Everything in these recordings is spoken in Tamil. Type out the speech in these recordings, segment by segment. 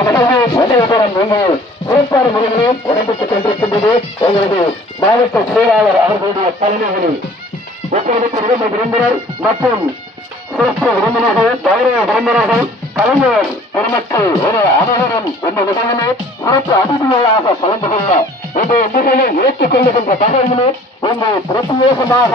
உதயபுரம் இங்கு சிறப்பான முறைகளில் இடம்பெற்றுக் கொண்டிருக்கின்றது. எங்களது மாவட்ட செயலாளர் அவர்களுடைய தலைமைகளில் ஒப்படைப்பு விருந்தினர் மற்றும் சிறப்பு விருந்தினர்கள், கௌரவ விருந்தினர்கள், கலைஞர் பெருமக்கள் என அனைவரும் இந்த நிகழ்விலே சிறப்பு அதிதிகளாக கலந்து கொள்ள இன்றைய நிகழ்வை ஏற்றுக்கொள்ளுகின்ற வகையிலே இன்று பிரத்யேகமாக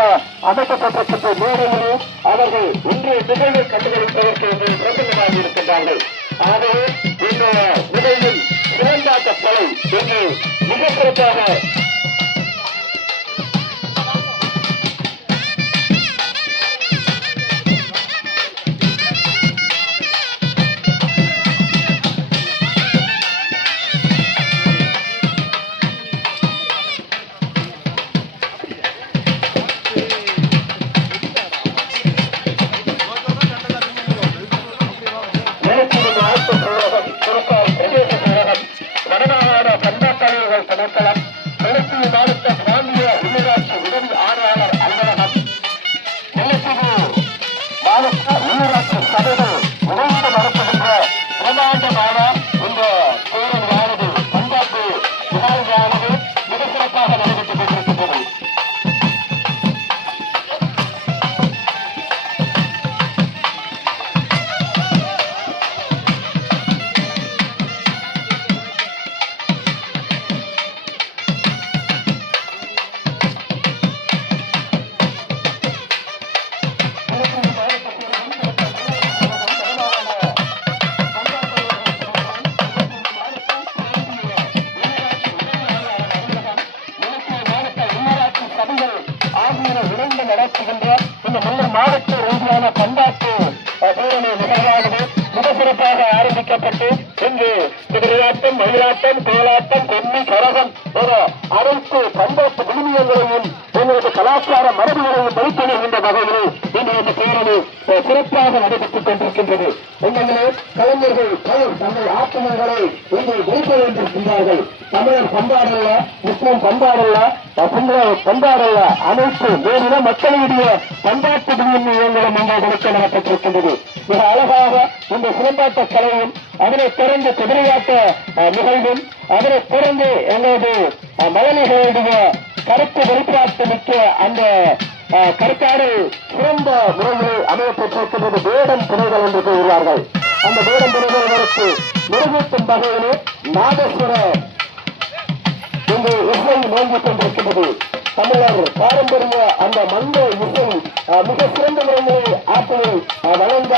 அமைக்கப்பட்ட மேடையிலே அவர்கள் இன்றைய நிகழ்வை கண்டுகளிப்பதற்கு இன்று பிரசன்னமாக இருக்கின்றார்கள். ஆகவே இன்றைய நிகழ்வில் சிறந்தாட்ட கலை இன்று மிக சிறப்பாக மாவட்ட ரீதியான பந்தாட்டு பேரணி நிகழ்வானது மிக சிறப்பாக ஆரம்பிக்கப்பட்டு இங்கு குதிரையாட்டம், மயிலாட்டம், கோலாட்டம், கொம்மி, கரகம் என அனைத்து பந்தாட்டு விழுமியங்களையும் எங்களது கலாச்சார மரபுகளையும் வைத்திருக்கின்ற வகையில் இன்று இந்த பேரணி சிறப்பாக நடைபெற்றுக் கொண்டிருக்கின்றது. எங்களே கலைஞர்கள் தங்கள் ஆத்மங்களை இங்கு வைக்க வேண்டியிருக்கின்றார்கள். தமிழர் பண்பாடல்ல, முஸ்லிம் பண்பாடல்ல, பண்பாடல்ல, அனைத்து வேறின மக்களுடைய பண்பாட்டு விழுமியங்களும் இங்கே கொடுக்க நடத்தப்பட்டிருக்கின்றது. மிக அழகாக இந்த சிறப்பாட்ட கலையும், அதனைத் தொடர்ந்து குதிரையாட்ட நிகழ்வும், அதனைத் தொடர்ந்து எங்களது மழலைகளுடைய கருத்து வெளிப்பாட்டு மிக்க அந்த கருத்தாடல் சிறந்த முறையில் அமையப்பட்டிருக்கின்றது. வேடம் துணைகள் என்று கூறுவார்கள். அந்த வேடம் துணைகளுக்கு நிறைவேற்றும் வகையிலே நாதஸ்வர இங்கு இசை நோங்கிக் கொண்டிருக்கின்றது. தமிழர் பாரம்பரிய அந்த மந்த இசை மிக சிறந்த முறையை ஆற்றலை வழங்க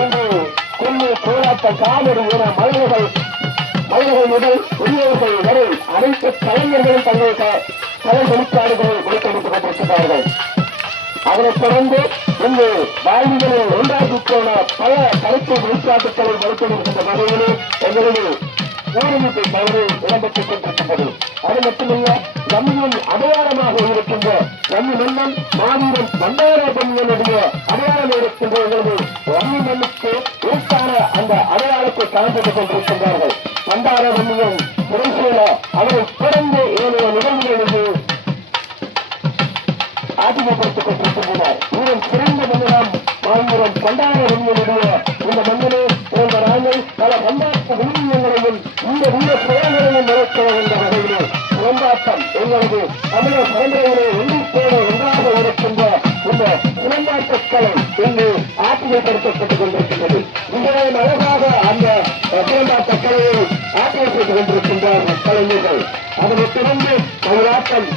இன்று கொல்லி, கோலாட்ட, காமெடி என மனிதர்கள் முதல் பெரியவர்கள் வரை அனைத்து கலைஞர்களும் தங்கள் கலை வெளிப்பாடுகளை வெளிப்படுத்திக் கொண்டிருக்கிறார்கள். அதனைத் தொடர்ந்து இங்கு வாழ்விகளில் ஒன்றாகி போன பல கருத்து வெளிப்பாட்டுகளை வெளிப்படுகின்ற வகையிலே எங்களது ஊரமைப்பு தவறு இடம்பெற்றுக் கொண்டிருக்கின்றது. அது மட்டுமல்ல, நம்மின் அடையாளமாக இருக்கின்ற ரம்மி மன்னன் மாவீரன் பண்டாரபன்னியனுடைய அடையாளம் இருக்கின்ற எங்களது ரம்மி மண்ணுக்கு உறுத்தான அந்த அடையாளத்தை காண்பித்துக் கொண்டிருக்கின்றார்கள். பண்டாரபன்னியன் குறைசேல அவரை தொடர்ந்து ஏனைய நிகழ்வுகளுக்கு ஆதிக்கப்படுத்திக் கொண்டிருக்கின்றனர். இதன் சிறந்த மன்னராம் மாவீரன் பண்டாரபன்னியனுடைய இந்த மன்னனே போன்ற நாங்கள் பல பந்தாட்டு விழுமியங்களையும் இந்த வீர சுயங்களையும் நிறைக்க என்ற வகையிலே சிறந்தாட்டம் எங்களது தமிழர் பரம்பரையிலே ஒன்றிப்போட ஒன்றாக இருக்கின்ற இந்த சிறந்தாட்டக்கலை இங்கு ஆற்றியப்படுத்தப்பட்டுக் கொண்டிருக்கின்றது. மிகவும் அழகாக அந்த சிறந்தாட்டக்கலையை ஆற்றிய செய்து கொண்டிருக்கின்ற கலைஞர்கள். அதனைத் தொடர்ந்து மயிலாட்டம்,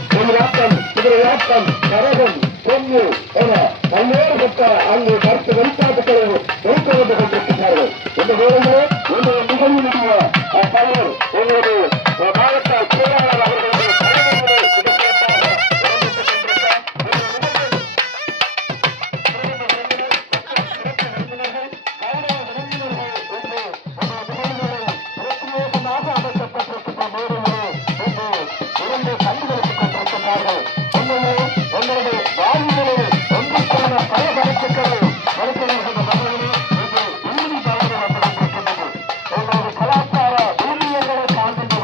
குதிரையாட்டம், கரகம், கொம்பு என பல்வேறு பெற்ற அங்கு கருத்து வெளிப்பாட்டுகளை வெளிக்கொண்டு கொண்டிருக்கிறார்கள். இந்த வேளையிலே இந்த நிகழ்வுடைய தலைவர் எங்களது மாவட்ட செயலாளர் அவர்களுடைய தலைமையிலே மிக சிறப்பாக அமைக்கப்பட்டிருக்கின்ற மேடையிலே இன்று இரண்டு கண்டுகளுக்கு கொண்டிருக்கின்றார்கள். எங்களது வாழ்வியலில் ஒன்றுக்கான பல கருத்துக்களை வெளிப்படுகின்ற வகையிலே இன்று இறுதி தவறு ஏற்பட்டிருக்கின்றது. எங்களது கலாச்சார ஊழியர்களை காண்கின்ற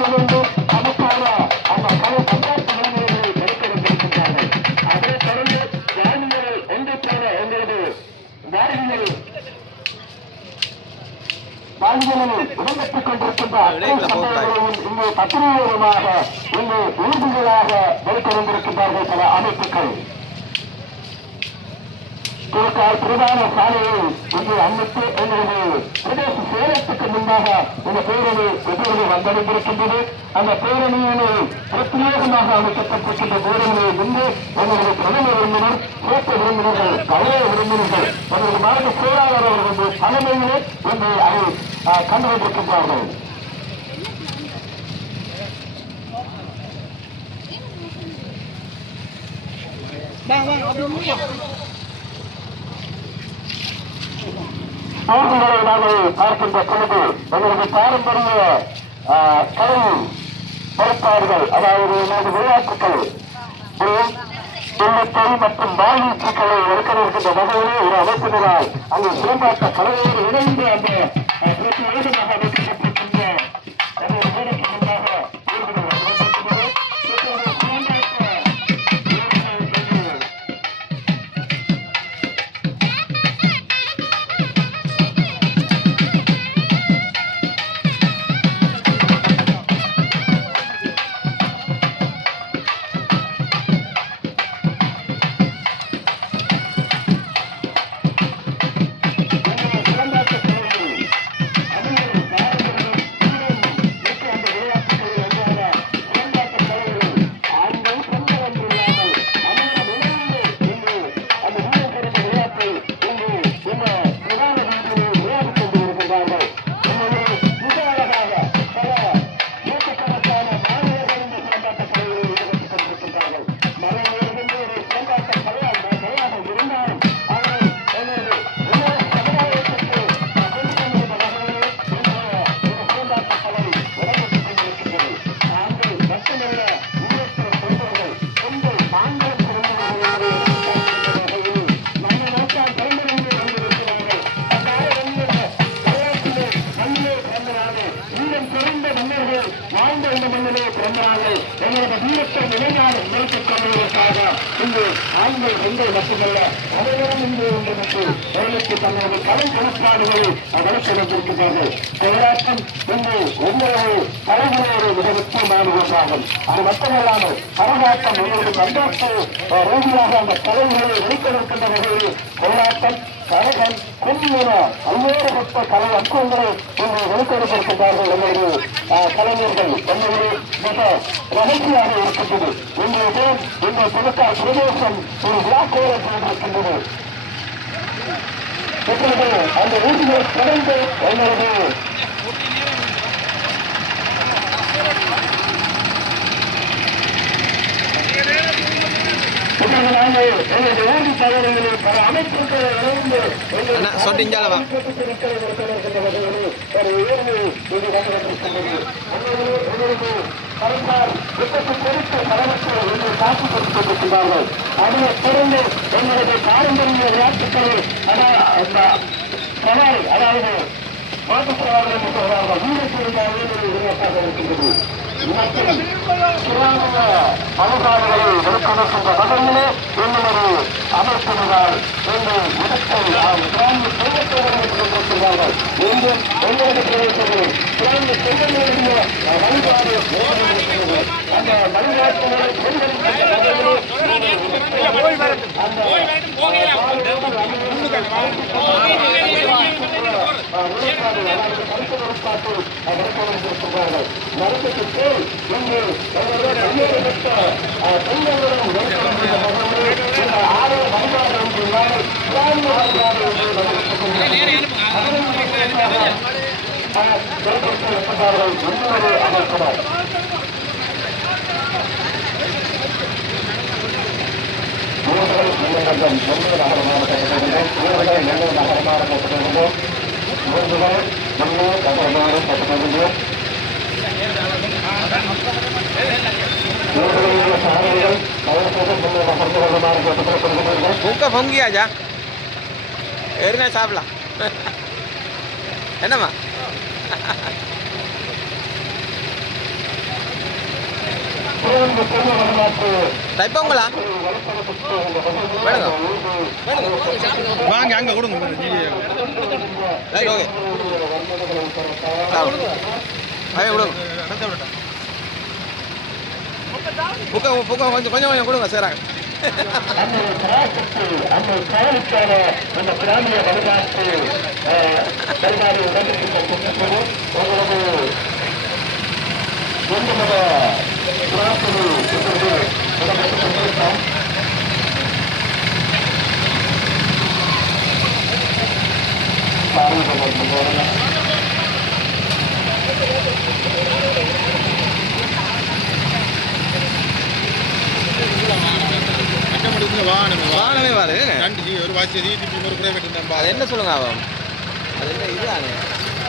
கொண்டு நமக்கான அந்த கலை பந்தாட்டு விளைவுகளை கிடைக்க வந்திருக்கின்றார்கள். அதைத் தொடர்ந்து வாரிகள் ஒன்றுக்கான எங்களது வாரிகளில் இடம்பெற்றுக் கொண்டிருக்கின்ற இங்கு பத்திரிகைகளுமாக இங்கு ஊர்திகளாக வெளிக்கொண்டிருக்கின்றார்கள் பல அமைப்புகள். திருக்கால் பிரதான சாலையை இன்று அமைத்து எங்களது பிரதேச சேலத்துக்கு முன்பாக இந்த பேரணி எதிர்வு வந்தடைந்திருக்கின்றது. அந்த பேரணியினை பிரத்யேகமாக அமைக்கப்பட்டிருக்கின்ற பேரணியை முன்பு எங்களது பிரதம விருந்தினர், சிறப்பு விருந்தினர்கள், கலைய விருந்தினர்கள், எங்களது மாநில செயலாளர் அவர்களது தலைமையிலே இன்று அதை கண்டுகொண்டிருக்கின்றார்கள். போட்டிகளை நாங்கள் பார்க்கின்ற பொழுது எங்களது பாரம்பரிய கலை பொறுப்பாடுகள், அதாவது நமது விளையாட்டுக்கள் எண்ணத்தை மற்றும் வாழ்வீச்சுக்களை எடுக்கின்ற வகையிலே ஒரு அமைப்பினரால் அங்கு சிறப்பாட்ட கலையோடு இணைந்து அந்த பிரத்யேகமாக அமைக்கப்பட்டிருக்கின்ற மட்டுமல்ல அனைவரும் இன்று ஒன்றுக்கு அவர்களுக்கு தங்களது கலை கோட்பாடுகளை வளர்த்திருக்கிறார்கள். போராட்டம் இன்று ஒவ்வொரு தலைமுறையோடு மிக முக்கியமான ஒன்றாகும். அது மட்டுமல்லாமல் கரகாட்டம் எங்களது பந்தாட்டு ரீதியாக அந்த கலைகளை வெளிக்கொடுக்கின்ற வகையில் போராட்டம், கரகம், கும்பின பல்வேறுபட்ட கலை அம்சங்களை இன்று வெளிக்கொடுத்திருக்கின்றார்கள். எங்களது கலைஞர்கள் என்பது மிக மகிழ்ச்சியாக இருக்கின்றது. இன்றைய தினம் இந்த புதுக்கால் பிரதேசம் ஒரு விழாக்கோலத்தில் இருக்கின்றது. அந்த ஊர்திகளை தொடர்ந்து எங்களது ஊர்தி தகவல்களில் பல அமைப்புகளை இணைந்து கலைஞர் விபத்து குறித்த கலவரத்தை இன்று காத்துக் கொண்டிருக்கின்றார்கள். அதைத் தொடர்ந்து எங்களது பாரம்பரிய விளையாட்டுக்களை சவாரி, அதாவது மாற்றுத்திறனாளிகள் என்று சொல்வார்கள், வீரத்திற்காக விளையாட்டாக இருக்கின்றது. பலகாடுகளை வெளிக்கொண்டிருக்கின்ற வகையிலே எங்களது அமைப்பினரால் இந்த இடத்தை கிராமிய செல்வத்தோடு கொண்டிருக்கிறார்கள். மீண்டும் எங்களது பிரதேசங்களில் கிராமிய செல்வங்களுடைய வழிபாடு அந்த வழிபாட்டுகளை உங்க பொங்கி ஆஜா ஏறினா சாப்பிடலாம் என்னம்மா சிறந்த பெரிய வரலாற்று தைப்பங்களா வேணுங்க வாங்க அங்கே கொடுங்க ரைட் ஓகே அதே கொடுங்க புக்க கொஞ்சம் கொஞ்சம் கொடுங்க சேராங்க அந்த பிராசத்து அந்த காலுக்கான அந்த பிராமிய வரலாற்று வரலாறு உடனடிப்பது உங்களது எந்தவித பிரார்த்தனை இப்பொழுது இடம்பெற்றுக் கொண்டிருக்கிறோம். வாகனமே வாரு ஒரு வாசி ஒரு பிரைவேட் நம்ப அது என்ன சொல்லுங்க அவன் அது என்ன இதுதானே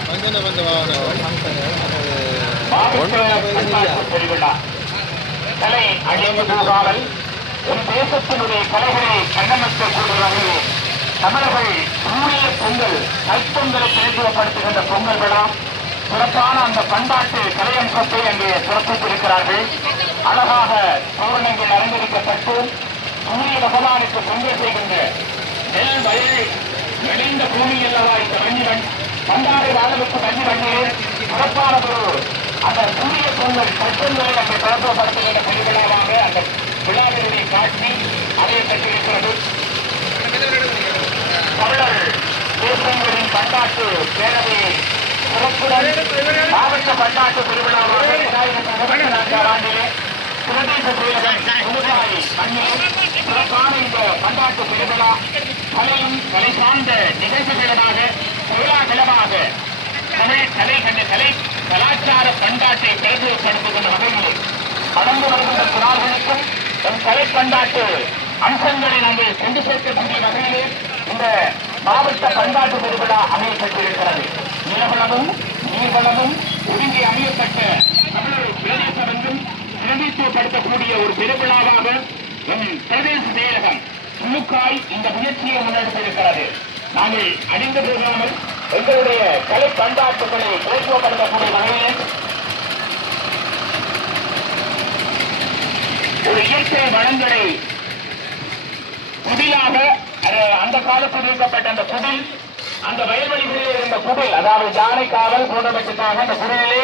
வந்த வந்த வாகனம் கலை அழிந்து போகாமல் ஒரு தேசத்தினுடைய கலைகளை கண்ணமைக்கக்கூடிய வகையில் தமிழர்கள் சூரிய பொங்கல் கைப்பொங்கலை பிரதிநிதித்துவப்படுத்துகின்ற பொங்கல் விழா சிறப்பான அந்த பண்பாட்டு கலையம்சத்தை அங்கே சிறப்பித்திருக்கிறார்கள். அழகாக தோரணங்கள் அலங்கரிக்கப்பட்டு சூரிய பகவானுக்கு பொங்கல் செய்கின்ற நெல் வயல் விளைந்த பூமி அல்லவா இந்த மண்ணிவன் பண்டாரை வாழ்வுக்கு மண்ணிவண்ணில் சிறப்பான ஒரு அந்த சூரிய பொங்கல் கைப்பொங்கலை அங்கே பிரதிநிதித்துவப்படுத்துகின்ற பெருவிழாவாக அந்த விழாவினுடைய காட்சி அதை பெற்றிருக்கிறது. தமிழர் தேசங்களின் பண்பாட்டு பேரவை சிறப்புடன் மாவட்ட பண்பாட்டு திருவிழாவாக 2024 ஆண்டிலே பிரதேச செயலகம் புதுவாய் மண்ணில் சிறப்பான இந்த பண்பாட்டு திருவிழா கலையும் கலை சார்ந்த நிகழ்ச்சிகளமாக விழாக்களமாக தமிழ் கலை கண்ட கலை கலாச்சார பண்பாட்டை பிரதிநிதித்துவப்படுத்துகின்ற வகையில் கடந்து வருகின்ற குரார்களுக்கும் என் கலை பண்பாட்டு அம்சங்களை நாங்கள் கொண்டு சேர்க்கக்கூடிய வகையிலே இந்த மாவட்ட பண்பாட்டு திருவிழா அமையப்பட்டிருக்கிறது. நிலவளமும் நீர்வளமும் ஒருங்கி அமையப்பட்ட தமிழர் பிரதேசம் என்றும் பிரதிநிதித்துவப்படுத்தக்கூடிய ஒரு திருவிழாவாக என் பிரதேச செயலகம் துணுக்காய் இந்த முயற்சியை முன்னெடுத்திருக்கிறது. நாங்கள் அணிந்து போகாமல் எங்களுடைய கலை பண்பாட்டுகளை பேசுவப்படுத்தக்கூடிய வகையில் ஒரு இயற்கை வளங்களை குடிலாக அந்த காலத்தில் இருக்கப்பட்ட அந்த குடில் அந்த வயல்வெளிகளில் இருந்த குடில் அதாவது யானை காவல் போன்றவற்றுக்காக அந்த குடிலே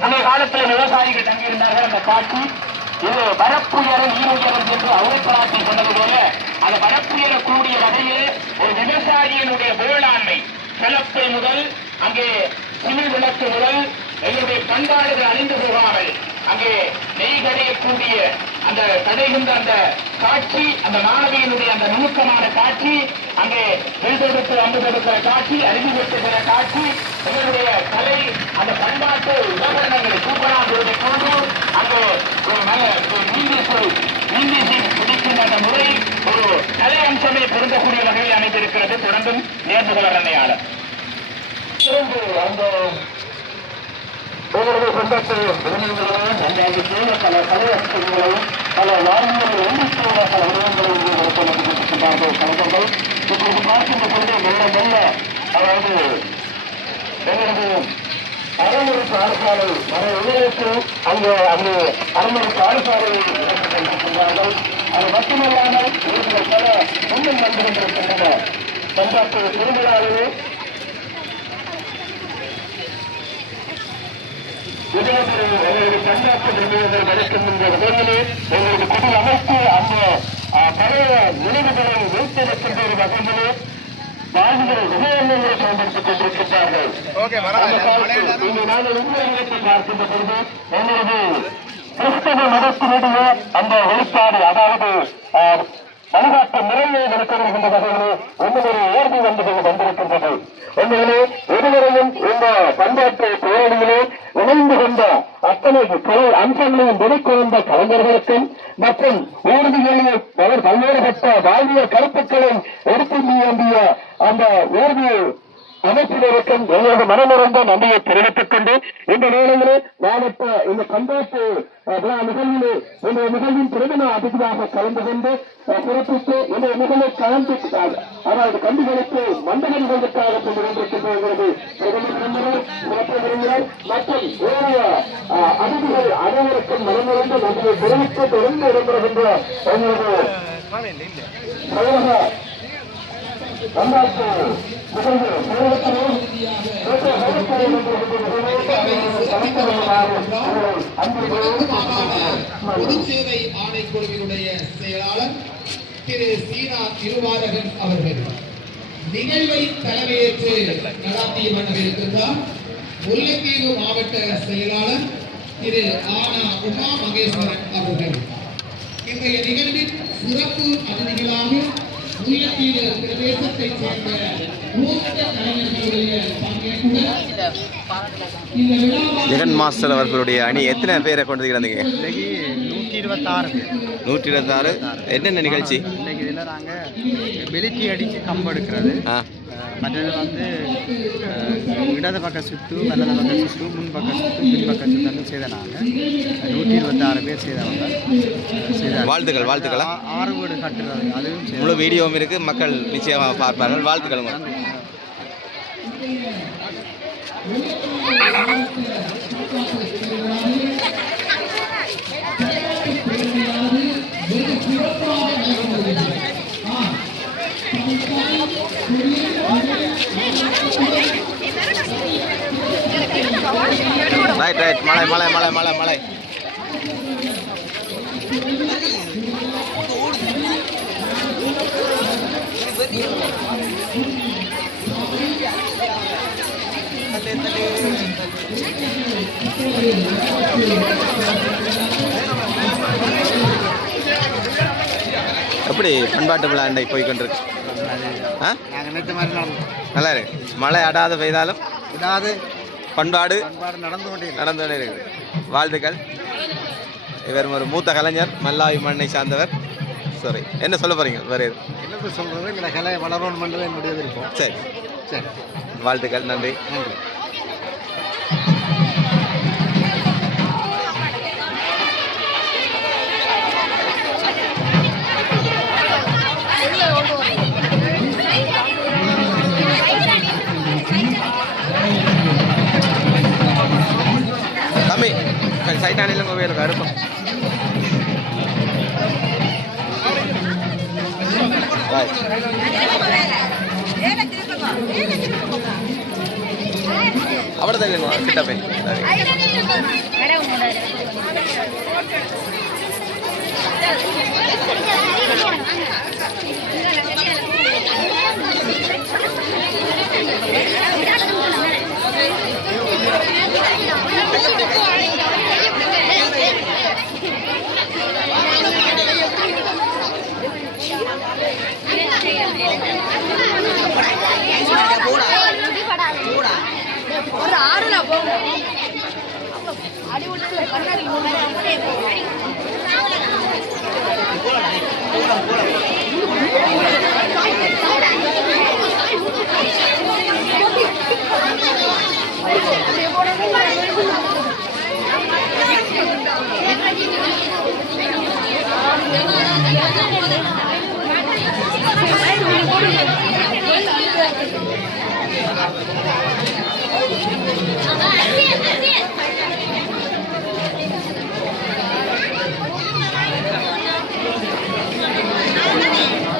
முன்னைய காலத்தில் விவசாயிகள் தங்கியிருந்தார்கள். அந்த காட்சி இது வரப்புயர நீருயரம் என்று அவுரைப்படாட்டி சொன்னது போல அந்த வரப்புயரக்கூடிய வகையில் ஒரு விவசாயியினுடைய வேளாண்மை கலப்பை முதல் அங்கே சிமிழ் விளக்கு முதல் எங்களுடைய பண்பாடுகள் அணிந்து போகாமல் அங்கே நெய் கடையக்கூடிய அந்த கடைகின்ற அந்த காட்சி அந்த மாணவியினுடைய அந்த நுணுக்கமான காட்சி அங்கே விழுதெடுத்து அம்பு கொடுக்கிற காட்சி அறிமுகப்படுத்துகிற காட்சி எங்களுடைய கலை அந்த பண்பாட்டு உபகரணங்களை சூப்பராக கொண்டு அங்கே ஒரு நீந்திசை பிடிக்கின்ற அந்த முறை ஒரு கலை அம்சமே பொருந்தக்கூடிய வகையில் அமைந்திருக்கிறது. தொடர்ந்தும் நேர்முகவர் அன்னையாளர் அந்த ஒவ்வொரு சொந்தத்தையும் விரும்புகளையும் அன்றைய செய்த பல கலையம்சங்களையும் பல வாழ்வியல் எண்ணிக்கையான பல விடயங்களையும் மேற்கொள்ளப்பட்டிருக்கின்றார்கள் கலைஞர்கள். இப்பொழுது பார்க்கின்ற பொழுது மெல்ல மெல்ல அதாவது எங்களது அறமுறை பாடசாலை மன உதவிக்கு அங்கே அறமுறை பாடசாலையை கொண்டிருக்கின்றார்கள். அது மட்டுமல்லாமல் இவர்கள் பல முன்னும் வந்து கொண்டிருக்கின்றன. பஞ்சாப்பு திருவிழாவிலே எங்களுடைய பஞ்சாப்பு நிறுவனங்கள் நடக்கும் என்ற வகையிலே எங்களுடைய குடி அமைத்து அந்த பழைய நினைவுகளை வைத்திருக்கின்ற ஒரு வகையிலே வாழ்வுகள் விஜயங்களை பயன்படுத்திக் கொண்டிருக்கின்றார்கள். நாங்கள் உண்மையை பார்க்கின்ற பொழுது எங்களது கிறிஸ்தவ மதத்தினுடைய அந்த வெளிப்பாடு அதாவது வழிகாட்டு முறையை நடத்துகின்ற வகையிலே ஒன்றுவரை ஏற்பி வந்து வந்திருக்கின்றது. உண்மையிலே ஒருவரையும் இந்த பண்பாட்டு பேரணியிலே இணைந்து கொண்ட அத்தனை கலை அம்சங்களையும் வெளிக்கொண்ட கலைஞர்களுக்கும் மற்றும் ஊர்திகளில் பல்வேறுபட்ட வாழ்வியல் கருத்துக்களை எடுத்து வேண்டிய அந்த ஊர்தி அமைப்பினருக்கும் எங்களது மனமுறந்த நன்றியை தெரிவித்துக் கொண்டு இந்த வேளையிலே நாளத்த இந்த பண்பாட்டு நிகழ்விலே இந்த நிகழ்வின் பிரதம அதிதியாக கலந்து கொண்டு சிறப்பித்து இந்த நிகழ்வை கலந்து அதாவது கண்டுகளுக்கு மண்டல நிகழ்வுக்காக கொண்டு வந்திருக்கின்ற பிரதமர் சிறப்பு விரும்பினர் மற்றும் அதிதிகள் அனைவருக்கும் மனமிழந்த நன்றியை தெரிவித்து தொடர்ந்து இடம்பெறுகின்ற எங்களது பொதுச்சேவை ஆணைக்குழுவினுடைய செயலாளர் திரு சீனா திருவாரகன் அவர்கள் நிகழ்வை தலைமையேற்று நடாத்திய வண்ணம் இருக்கின்றார். முல்லைத்தீவு மாவட்ட செயலாளர் திரு ஆனா உமா மகேஸ்வரன் அவர்கள் இன்றைய நிகழ்வின் சிறப்பு அதிதிகளாக முல்லைத்தீவு பிரதேசத்தைச் சேர்ந்த மூத்த கலைஞர்களுடைய பங்கேற்புடன் இந்த விழாவாக ஜெகன் மாஸ்டர் அவர்களுடைய அணி எத்தனை பேரை கொண்டு வந்தீங்க? இன்னைக்கு 126 பேர். 126. என்னென்ன நிகழ்ச்சி? இன்னைக்கு இதில் நாங்கள் பெலிட்டி அடித்து கம்பு எடுக்கிறது, மற்றது வந்து இடது பக்கம் சுற்று, வலது பக்கம் சுற்று, முன் பக்கம் சுற்று, பின் பக்கம் சுற்றுன்னு செய்த நாங்கள் 126 பேர் செய்தவங்க செய்தாங்க. வாழ்த்துக்கள். 6 வீடு கட்டுறது அதுவும் முழு வீடியோவும் இருக்குது, மக்கள் நிச்சயமாக பார்ப்பார்கள். வாழ்த்துக்கள். நன்றி. ரைட். மழை. எப்படி பண்பாட்டு விழா அண்டை போய்கொண்டிருக்கு? நாங்கள் நினைத்த மாதிரி நடந்தோம். நல்லா இருக்கு. மழை அடாத பெய்தாலும் விடாது பண்பாடு நடந்து கொண்டே இருக்குது. வாழ்த்துக்கள். இவர் ஒரு மூத்த கலைஞர், மல்லாவி மண்ணை சார்ந்தவர். சாரி, என்ன சொல்ல போறீங்க? வேறு என்ன சொல்கிறது, எங்களை கலை வளரணும் பண்ணுறது என்னுடைய விருப்பம். சரி, வாழ்த்துக்கள். நன்றி. தம்பி சைட்டானில் இருக்கும் அடுப்பம். അവിടെ തന്നെ കിട്ടപ്പേ ஒரு ஆறுல போகும் அடி விட்டு கண்ணாடி